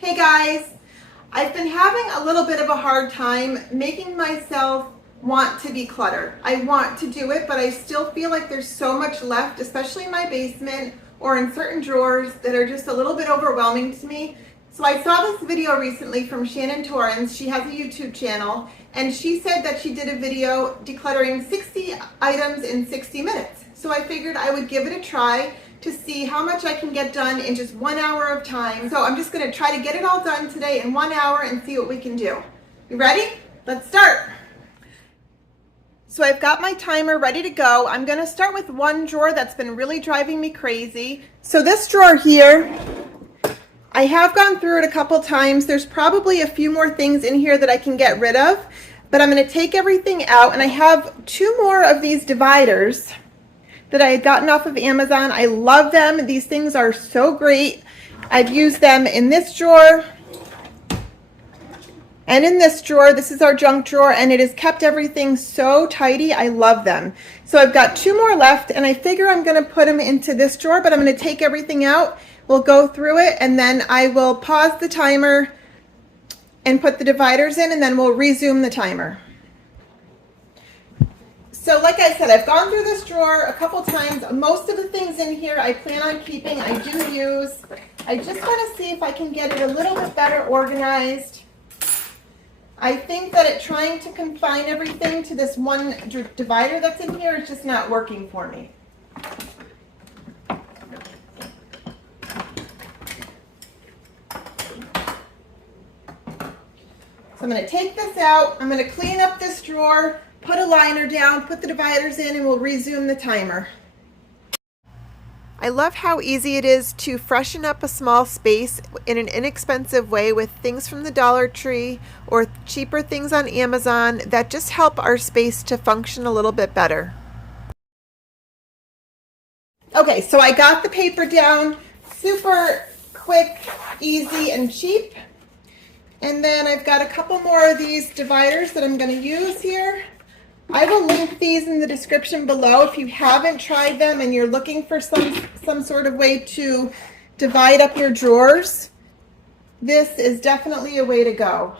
Hey guys, I've been having a little bit of a hard time making myself want to declutter. I want to do it, but I still feel like there's so much left, especially in my basement or in certain drawers that are just a little bit overwhelming to me. So I saw this video recently from Shannon Torrance. She has a YouTube channel, and she said that she did a video decluttering 60 items in 60 minutes. So I figured I would give it a try to see how much I can get done in just 1 hour of time. So I'm just gonna try to get it all done today in 1 hour and see what we can do. You ready? Let's start. So I've got my timer ready to go. I'm gonna start with one drawer that's been really driving me crazy. So this drawer here, I have gone through it a couple times. There's probably a few more things in here that I can get rid of, but I'm gonna take everything out, and I have 2 more of these dividers that I had gotten off of Amazon. I love them. These things are so great. I've used them in this drawer and in this drawer. This is our junk drawer, and it has kept everything so tidy. I love them. So I've got 2 more left, and I figure I'm gonna put them into this drawer, but I'm gonna take everything out. We'll go through it, and then I will pause the timer and put the dividers in, and then we'll resume the timer. So like I said, I've gone through this drawer a couple times. Most of the things in here I plan on keeping. I do use. I just want to see if I can get it a little bit better organized. I think that trying to confine everything to this one divider that's in here is just not working for me. So I'm going to take this out. I'm going to clean up this drawer, put a liner down, put the dividers in, and we'll resume the timer. I love how easy it is to freshen up a small space in an inexpensive way with things from the Dollar Tree or cheaper things on Amazon that just help our space to function a little bit better. Okay, so I got the paper down, super quick, easy, and cheap. And then I've got a couple more of these dividers that I'm going to use here. I will link these in the description below if you haven't tried them and you're looking for some sort of way to divide up your drawers. This is definitely a way to go.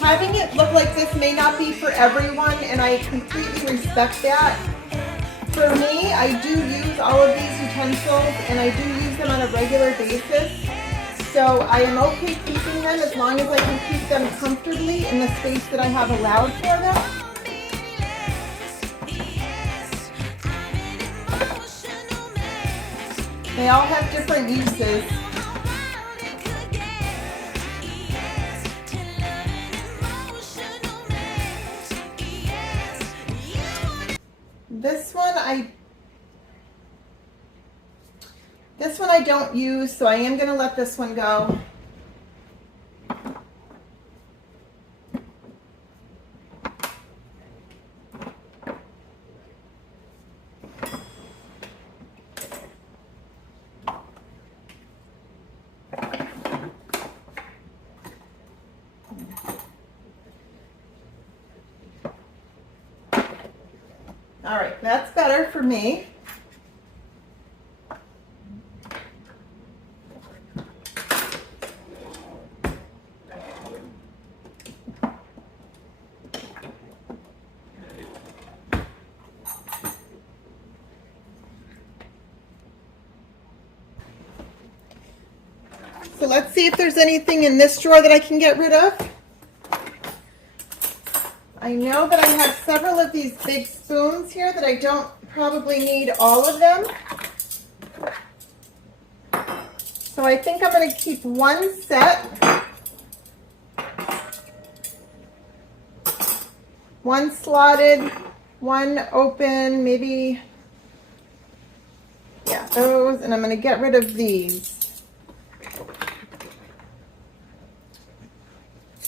Having it look like this may not be for everyone, and I completely respect that. For me, I do use all of these utensils, and I do use them on a regular basis. So I am okay keeping them as long as I can keep them comfortably in the space that I have allowed for them. They all have different uses. This one I don't use, so I am going to let this one go. All right, that's better for me. So let's see if there's anything in this drawer that I can get rid of. I know that I have several of these big spoons here that I don't probably need all of them. So I think I'm going to keep one set. One slotted, one open, maybe, yeah, those, and I'm going to get rid of these.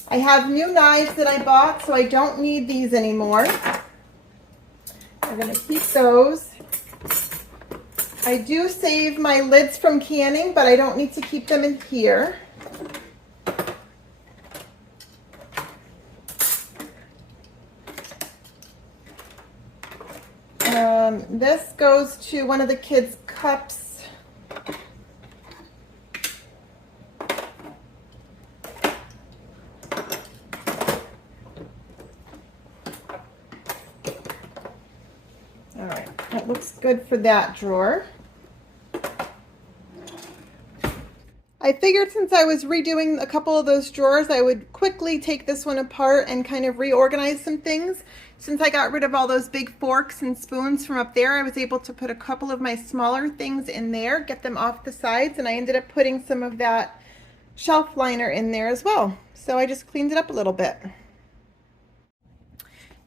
I have new knives that I bought, so I don't need these anymore. I'm going to keep those. I do save my lids from canning, but I don't need to keep them in here. This goes to one of the kids' cups. All right, that looks good for that drawer. I figured since I was redoing a couple of those drawers, I would quickly take this one apart and kind of reorganize some things. Since I got rid of all those big forks and spoons from up there, I was able to put a couple of my smaller things in there, get them off the sides, and I ended up putting some of that shelf liner in there as well. So I just cleaned it up a little bit.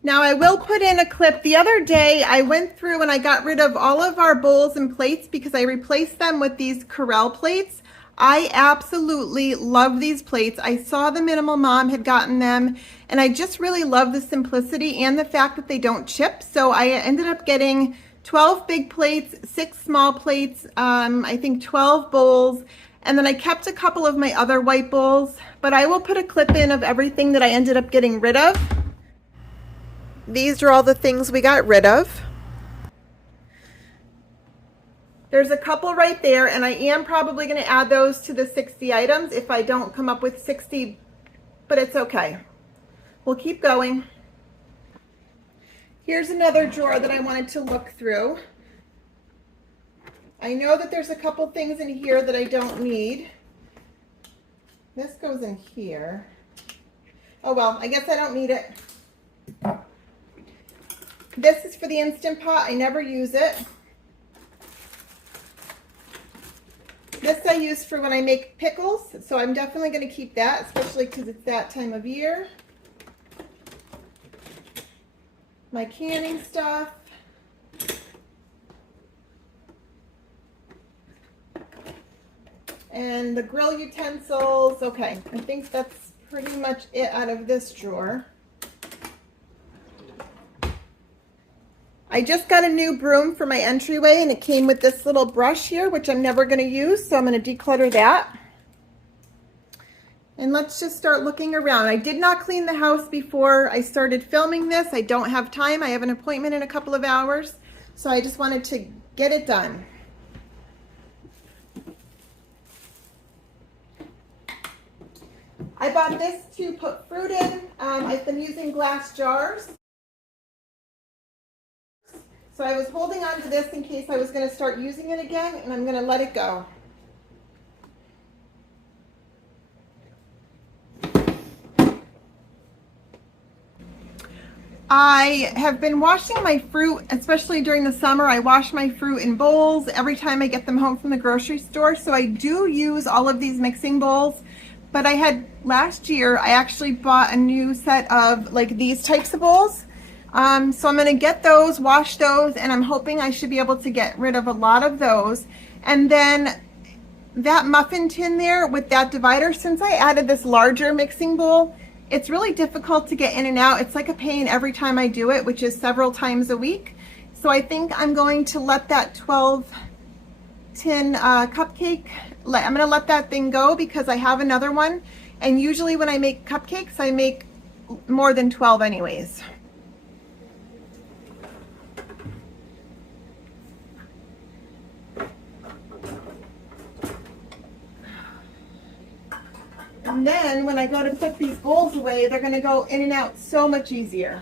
Now I will put in a clip. The other day I went through and I got rid of all of our bowls and plates because I replaced them with these Corelle plates. I absolutely love these plates. I saw the Minimal Mom had gotten them, and I just really love the simplicity and the fact that they don't chip. So I ended up getting 12 big plates, 6 small plates, I think 12 bowls, and then I kept a couple of my other white bowls, but I will put a clip in of everything that I ended up getting rid of. These are all the things we got rid of. There's a couple right there, and I am probably going to add those to the 60 items if I don't come up with 60, but it's okay. We'll keep going. Here's another drawer that I wanted to look through. I know that there's a couple things in here that I don't need. This goes in here. Oh well, I guess I don't need it. This is for the Instant Pot. I never use it. This I use for when I make pickles, so I'm definitely going to keep that, especially because it's that time of year. My canning stuff. And the grill utensils. Okay, I think that's pretty much it out of this drawer. I just got a new broom for my entryway, and it came with this little brush here, which I'm never going to use, so I'm going to declutter that. And let's just start looking around. I did not clean the house before I started filming this. I don't have time. I have an appointment in a couple of hours, so I just wanted to get it done. I bought this to put fruit in. I've been using glass jars. So I was holding on to this in case I was going to start using it again, and I'm going to let it go. I have been washing my fruit, especially during the summer. I wash my fruit in bowls every time I get them home from the grocery store. So I do use all of these mixing bowls. But I had last year, I actually bought a new set of like these types of bowls. So I'm going to get those, wash those, and I'm hoping I should be able to get rid of a lot of those. And then that muffin tin there with that divider, since I added this larger mixing bowl, it's really difficult to get in and out. It's like a pain every time I do it, which is several times a week. So I think I'm going to let that 12 tin cupcake, I'm going to let that thing go because I have another one. And usually when I make cupcakes, I make more than 12 anyways. And then when I go to put these bowls away, they're going to go in and out so much easier.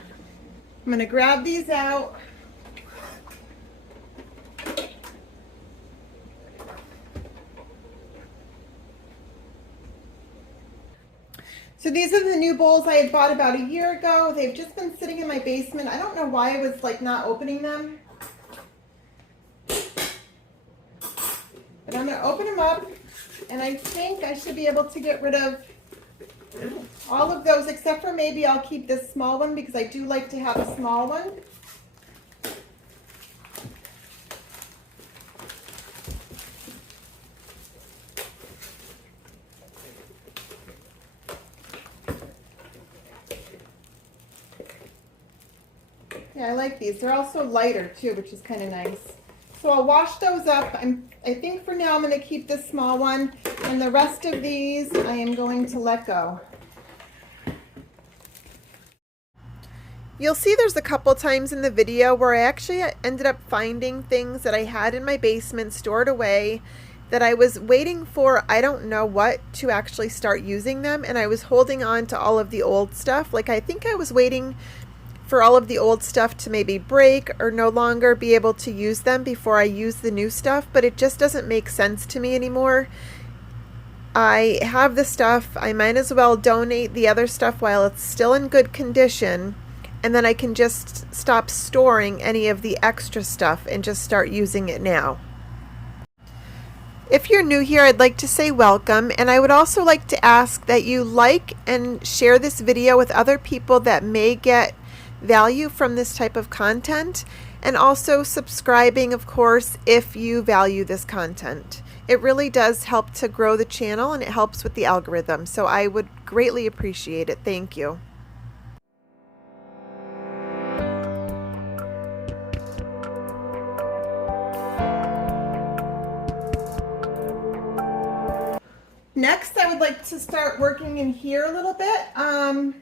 I'm going to grab these out. So these are the new bowls I had bought about a year ago. They've just been sitting in my basement. I don't know why I was like not opening them. But I'm going to open them up. And I think I should be able to get rid of all of those, except for maybe I'll keep this small one because I do like to have a small one. Yeah, I like these. They're also lighter too, which is kind of nice. So I'll wash those up. I think for now I'm going to keep this small one, and the rest of these I am going to let go. You'll see there's a couple times in the video where I actually ended up finding things that I had in my basement stored away that I was waiting for, I don't know what, to actually start using them, and I was holding on to all of the old stuff. Like, I think I was waiting for all of the old stuff to maybe break or no longer be able to use them before I use the new stuff, but it just doesn't make sense to me anymore. I have the stuff, I might as well donate the other stuff while it's still in good condition, and then I can just stop storing any of the extra stuff and just start using it now. If you're new here, I'd like to say welcome, and I would also like to ask that you like and share this video with other people that may get value from this type of content, and also subscribing, of course, if you value this content. It really does help to grow the channel, and it helps with the algorithm, so I would greatly appreciate it. Thank you. Next, I would like to start working in here a little bit.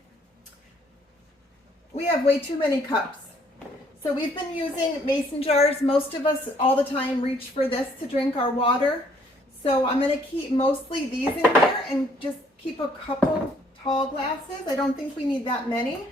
We have way too many cups. So we've been using mason jars. Most of us all the time reach for this to drink our water. So I'm going to keep mostly these in here and just keep a couple tall glasses. I don't think we need that many.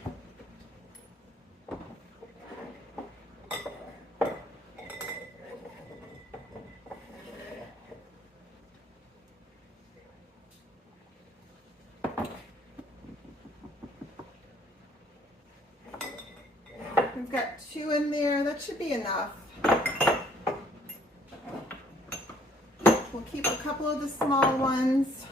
We've got 2 in there. That should be enough. We'll keep a couple of the small ones.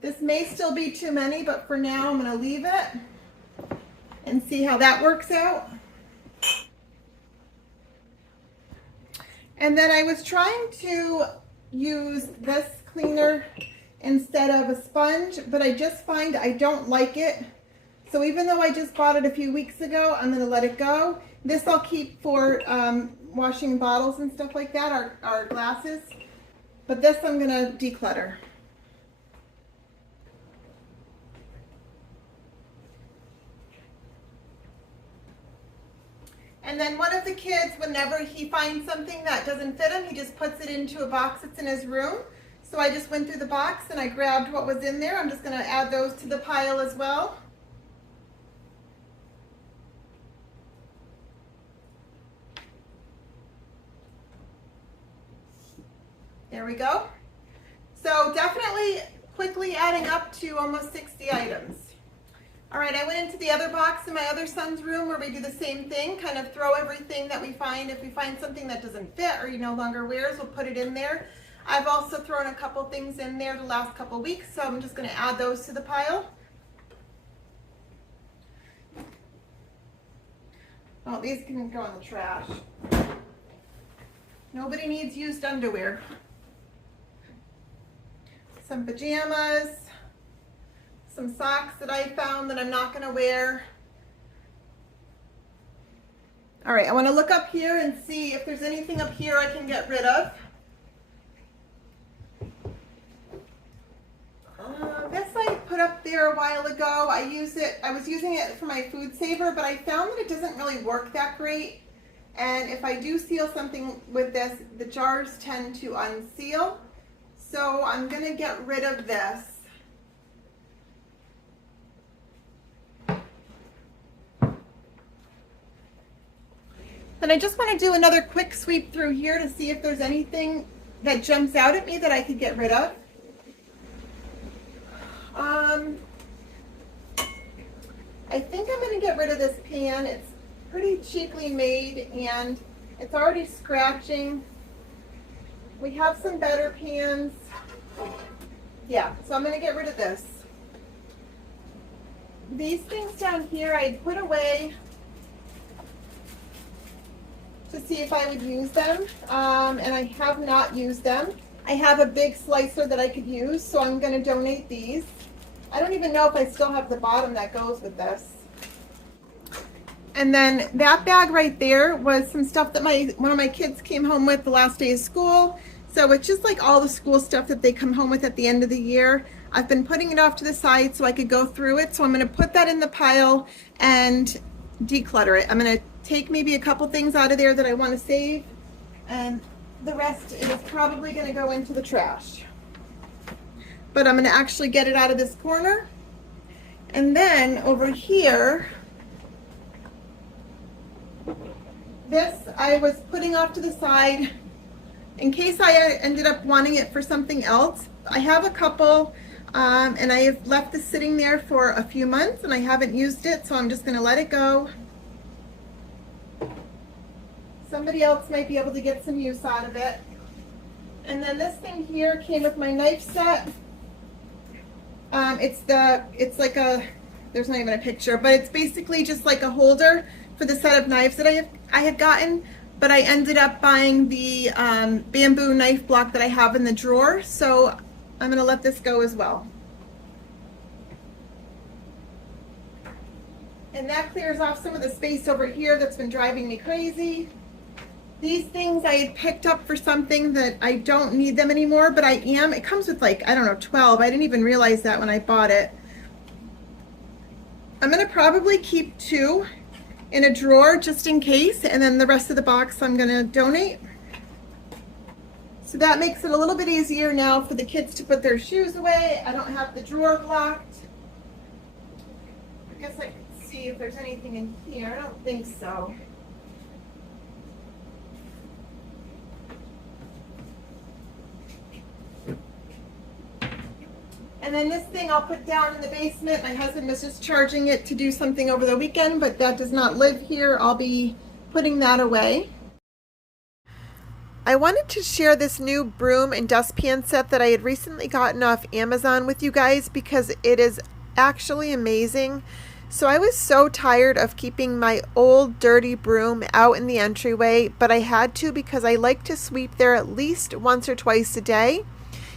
This may still be too many, but for now I'm going to leave it and see how that works out. And then I was trying to use this cleaner instead of a sponge, but I just find I don't like it. So even though I just bought it a few weeks ago, I'm going to let it go. This I'll keep for washing bottles and stuff like that, our glasses. But this I'm going to declutter. And then one of the kids, whenever he finds something that doesn't fit him, he just puts it into a box that's in his room. So I just went through the box and I grabbed what was in there. I'm just going to add those to the pile as well. There we go. So definitely quickly adding up to almost 60 items. All right, I went into the other box in my other son's room where we do the same thing, kind of throw everything that we find. If we find something that doesn't fit or he no longer wears, we'll put it in there. I've also thrown a couple things in there the last couple weeks, so I'm just going to add those to the pile. Oh, these can go in the trash. Nobody needs used underwear. Some pajamas. Some socks that I found that I'm not going to wear. All right, I want to look up here and see if there's anything up here I can get rid of. This I put up there a while ago. I was using it for my food saver, but I found that it doesn't really work that great. And if I do seal something with this, the jars tend to unseal. So I'm going to get rid of this. Then I just want to do another quick sweep through here to see if there's anything that jumps out at me that I could get rid of. I think I'm going to get rid of this pan. It's pretty cheaply made and it's already scratching. We have some better pans. Yeah, so I'm going to get rid of this. These things down here I put away just see if I would use them, and I have not used them. I have a big slicer that I could use, so I'm going to donate these. I don't even know if I still have the bottom that goes with this. And then that bag right there was some stuff that one of my kids came home with the last day of school. So it's just like all the school stuff that they come home with at the end of the year. I've been putting it off to the side so I could go through it. So I'm going to put that in the pile and declutter it. I'm going to take maybe a couple things out of there that I want to save, and the rest is probably going to go into the trash. But I'm going to actually get it out of this corner. And then over here, this I was putting off to the side in case I ended up wanting it for something else. I have a couple, and I have left this sitting there for a few months and I haven't used it, so I'm just going to let it go. Somebody else might be able to get some use out of it. And then this thing here came with my knife set. It's like a, there's not even a picture, but it's basically just like a holder for the set of knives that I had gotten, but I ended up buying the bamboo knife block that I have in the drawer, so I'm gonna let this go as well. And that clears off some of the space over here that's been driving me crazy. These things I had picked up for something that I don't need them anymore, but it comes with like, I don't know, 12. I didn't even realize that when I bought it. I'm gonna probably keep 2 in a drawer just in case, and then the rest of the box I'm gonna donate. So that makes it a little bit easier now for the kids to put their shoes away. I don't have the drawer blocked. I guess I can see if there's anything in here. I don't think so. And then this thing I'll put down in the basement. My husband was just charging it to do something over the weekend, but that does not live here. I'll be putting that away. I wanted to share this new broom and dustpan set that I had recently gotten off Amazon with you guys because it is actually amazing. So I was so tired of keeping my old dirty broom out in the entryway, but I had to because I like to sweep there at least once or twice a day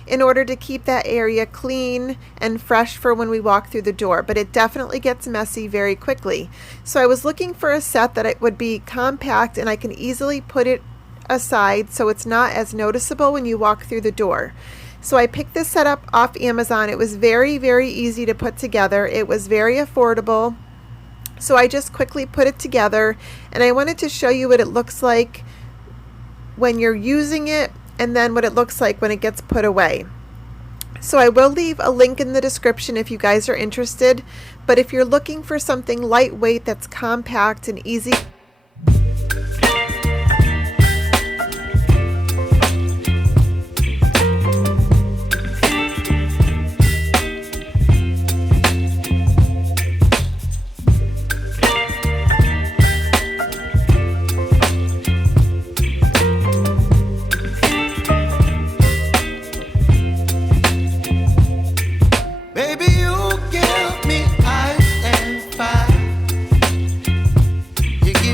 in order to keep that area clean and fresh for when we walk through the door, but it definitely gets messy very quickly. So I was looking for a set that it would be compact and I can easily put it aside so it's not as noticeable when you walk through the door. So I picked this set up off Amazon. It was very, very easy to put together. It was very affordable. So I just quickly put it together, and I wanted to show you what it looks like when you're using it and then what it looks like when it gets put away. So I will leave a link in the description if you guys are interested, but if you're looking for something lightweight that's compact and easy You give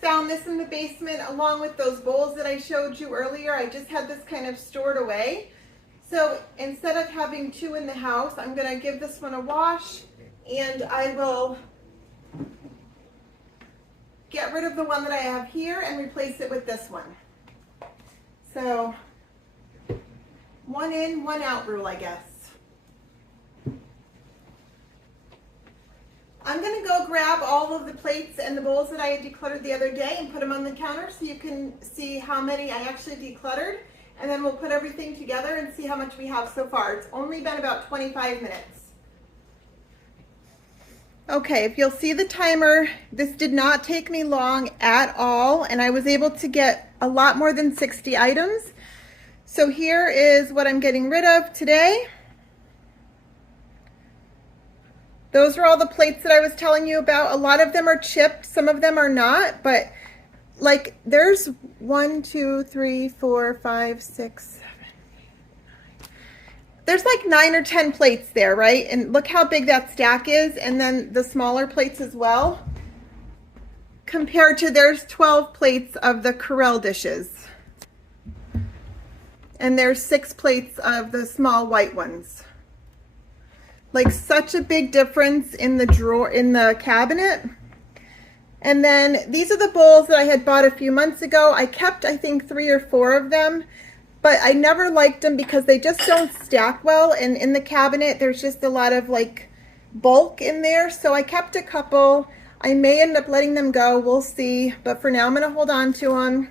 found this in the basement along with those bowls that I showed you earlier. I just had this kind of stored away. So instead of having two in the house, I'm going to give this one a wash, and I will get rid of the one that I have here and replace it with this one. So one in, one out rule, I guess. I'm going to go grab all of the plates and the bowls that I had decluttered the other day and put them on the counter so you can see how many I actually decluttered. And then we'll put everything together and see how much we have so far. It's only been about 25 minutes. Okay, if you'll see the timer, this did not take me long at all, and I was able to get a lot more than 60 items. So here is what I'm getting rid of today. Those are all the plates that I was telling you about. A lot of them are chipped, some of them are not, but like there's 1, 2, 3, 4, 5, 6, 7, 8, 9. There's like 9 or 10 plates there, right? And look how big that stack is, and then the smaller plates as well. Compared to there's 12 plates of the Corelle dishes. And there's 6 plates of the small white ones. Like such a big difference in the drawer, in the cabinet. And then these are the bowls that I had bought a few months ago. I kept, I think, 3 or 4 of them, but I never liked them because they just don't stack well. And in the cabinet, there's just a lot of like bulk in there. So I kept a couple. I may end up letting them go. We'll see. But for now, I'm going to hold on to them.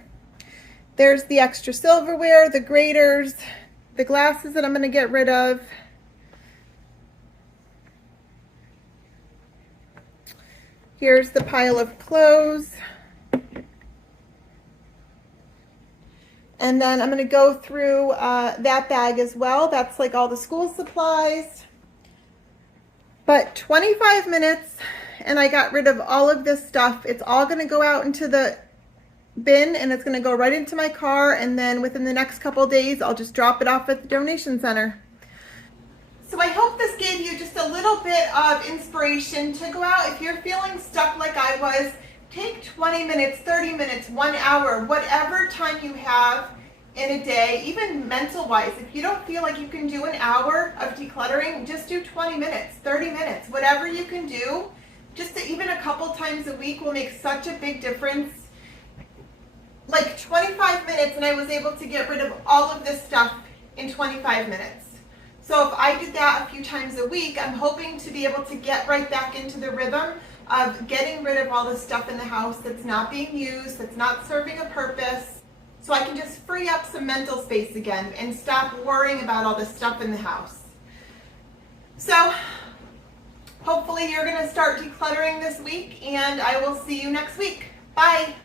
There's the extra silverware, the graters, the glasses that I'm going to get rid of. Here's the pile of clothes. And then I'm going to go through that bag as well. That's like all the school supplies. But 25 minutes and I got rid of all of this stuff. It's all going to go out into the bin and it's going to go right into my car. And then within the next couple of days, I'll just drop it off at the donation center. So I hope this gave you just a little bit of inspiration to go out. If you're feeling stuck like I was, take 20 minutes, 30 minutes, 1 hour, whatever time you have in a day, even mental-wise. If you don't feel like you can do an hour of decluttering, just do 20 minutes, 30 minutes, whatever you can do. Just to even a couple times a week will make such a big difference. Like 25 minutes and I was able to get rid of all of this stuff in 25 minutes. So if I did that a few times a week, I'm hoping to be able to get right back into the rhythm of getting rid of all the stuff in the house that's not being used, that's not serving a purpose, so I can just free up some mental space again and stop worrying about all this stuff in the house. So hopefully you're going to start decluttering this week, and I will see you next week. Bye.